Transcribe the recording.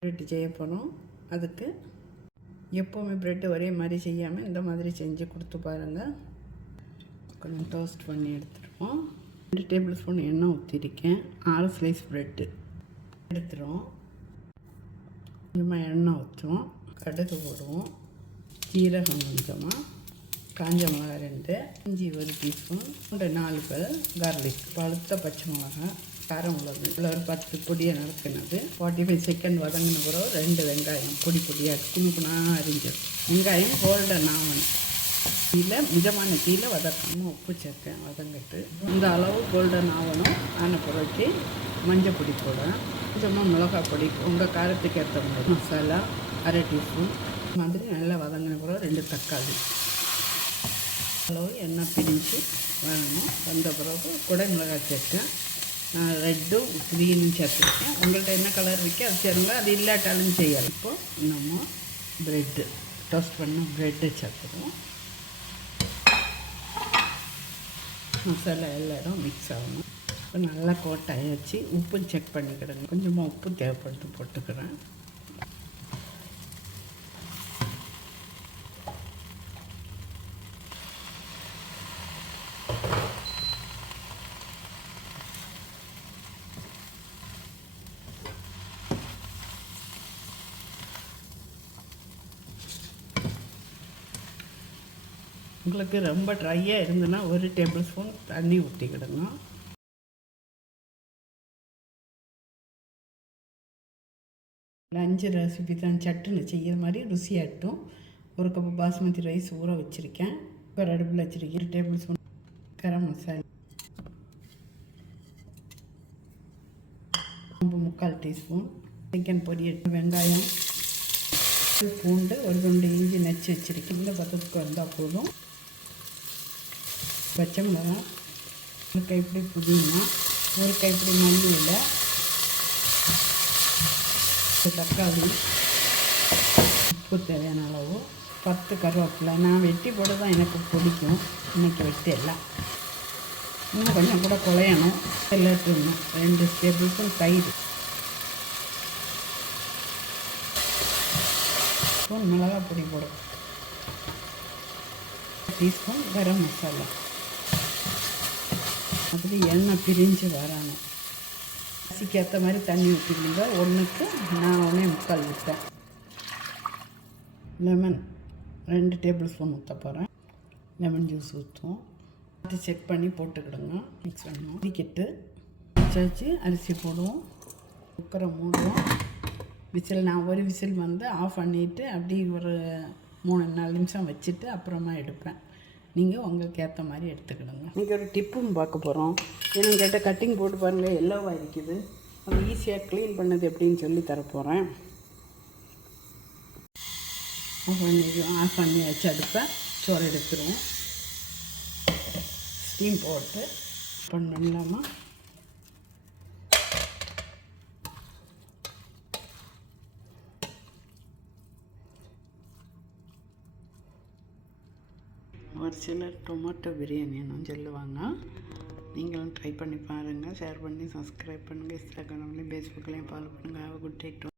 Bread செய்ய போகிறோம் அதுக்கு எப்போவுமே ப்ரெட்டு ஒரே மாதிரி செய்யாமல் இந்த மாதிரி செஞ்சு கொடுத்து பாருங்கள் கொஞ்சம் டோஸ்ட் பண்ணி எடுத்துருவோம். ரெண்டு டேபிள் ஸ்பூன் எண்ணெய் ஊற்றிருக்கேன் ஆறு ஸ்லைஸ் ப்ரெட்டு எடுத்துருவோம். கொஞ்சமாக எண்ணெய் ஊற்றுவோம் கடுகு போடுவோம். சீரகம் கொஞ்சமாக காஞ்ச மிளகா ரெண்டு. இஞ்சி ஒரு டீஸ்பூன் ரெண்டு நாலு பேர் கார்லிக் பழுத்த பச்சை மிளகாய். காரம் உள்ளது. இதில் ஒரு பத்து பொடியை நறுக்கினது. ஃபார்ட்டி ஃபைவ் செகண்ட் வதங்கின பிறகு ரெண்டு வெங்காயம் பொடி பொடியாக குணு குணாக அரிஞ்சது. வெங்காயம் கோல்டன் ஆகணும் கீழே மிதமான கீழே வதக்காமல் உப்பு சேர்க்கேன் வதங்கிட்டு இந்த அளவு கோல்டன் ஆகணும். ஆன பிறகு மஞ்சள் பொடி போடுவேன் கொஞ்சமாக மிளகாய் பொடி உங்கள் காரத்துக்கு ஏற்ற மாதிரி மசாலா அரை டீஸ்பூன். மாதிரி நல்லா வதங்கின பிறகு ரெண்டு தக்காளி. அளவு எண்ணெய் பிரிஞ்சு வரணும். வந்த பிறகு குடை மிளகாய் சேர்க்கேன் ரெட்டும் க்ரீனும் சேர்த்துருக்கேன் உங்கள்கிட்ட என்ன கலர் இருக்கோ அது சேருங்க அது இல்லாட்டாலும் செய்யலாம் இப்போது நம்ம ப்ரெட்டு டோஸ்ட் பண்ண ப்ரெட்டு சேர்த்துருவோம் மசாலா எல்லா இடம் மிக்ஸ் ஆகணும் இப்போ நல்லா கோட்டாயை வச்சு உப்பு செக் பண்ணிக்கிடுங்க கொஞ்சமாக உப்பு தேவைப்படுத்து போட்டுக்கிறேன் உங்களுக்கு ரொம்ப ட்ரையாக இருந்ததுன்னா ஒரு டேபிள் ஸ்பூன் தண்ணி ஊற்றிக்கிடுங்க லஞ்சு ரெசிபி தான் சட்டுன்னு செய்கிற மாதிரி ருசியாகட்டும் ஒரு கப்பு பாஸ்மதி ரைஸ் ஊற வச்சுருக்கேன். ஒரு அடுப்பில் வச்சுருக்கேன். ஒரு டேபிள் ஸ்பூன் கரம் மசாலா. ரொம்ப முக்கால் டீஸ்பூன் சிக்கன் பொடி எட்டு வெங்காயம் பூண்டு ஒரு ரெண்டு இஞ்சி நச்சு வச்சுருக்கேன். இந்த பதத்துக்கு வந்தால் போதும். பச்சை மிளகாய் ஒரு கைப்பிடி புதினா ஒரு கைப்பிடி மல்லி இல்லை ஒரு தக்காளி உப்பு தேவையான அளவு பத்து கருவேப்பிலை. நான் வெட்டி போட தான் எனக்கு பிடிக்கும். இன்றைக்கி வெட்டி எல்லாம் இன்னும் கொஞ்சம் கூட குழையணும். எல்லாத்தையும் ரெண்டு டேபிள் ஸ்பூன் தயிர். ஸ்பூன் மிளகாய் பொடி போடும் டீஸ்பூன் கரம் மசாலா. அப்படி எண்ணெய் பிரிஞ்சு வரணும் அரிசிக்கு ஏற்ற மாதிரி தண்ணி ஊற்றிக்கிங்க ஒன்றுக்கு நான் ஒன்றே முக்கால் விட்டேன் லெமன் ரெண்டு டேபிள் ஸ்பூன் ஊற்ற போகிறேன் லெமன் ஜூஸ் ஊற்றுவோம் அது செக் பண்ணி போட்டுக்கிடுங்க. மிக்ஸ் பண்ணுவோம். இடிக்கிட்டு வச்சு அரிசி போடுவோம். குக்கரை மூடுவோம். விசில் நான் ஒரு விசில் வந்து ஆஃப் பண்ணிவிட்டு அப்படி ஒரு மூணு நாலு நிமிஷம் வச்சுட்டு அப்புறமா எடுப்பேன். நீங்கள் உங்களுக்கு ஏற்ற மாதிரி எடுத்துக்கிடுங்க. இன்றைக்கி ஒரு டிப்பும் பார்க்க போகிறோம் என்னன்னு கேட்டால் கட்டிங் போட்டு பாருங்கள் எல்லோவாக இருக்குது. அது ஈஸியாக க்ளீன் பண்ணது எப்படின்னு சொல்லி தரப்போகிறேன் ஆஃப் பண்ணி ஆஃப் பண்ணி வச்சு அடுப்பை சோறு எடுத்துருவோம். ஸ்டீம் போட்டு பண்ணலாமா? ஒரு சிலர் டொமேட்டோ பிரியாணின்னு சொல்லுவாங்க. நீங்களும் ட்ரை பண்ணி பாருங்கள் ஷேர் பண்ணி சப்ஸ்கிரைப் பண்ணுங்கள் இன்ஸ்டாகிராம்லேயும் ஃபேஸ்புக்லேயும் ஃபாலோ பண்ணுங்கள் குட் டே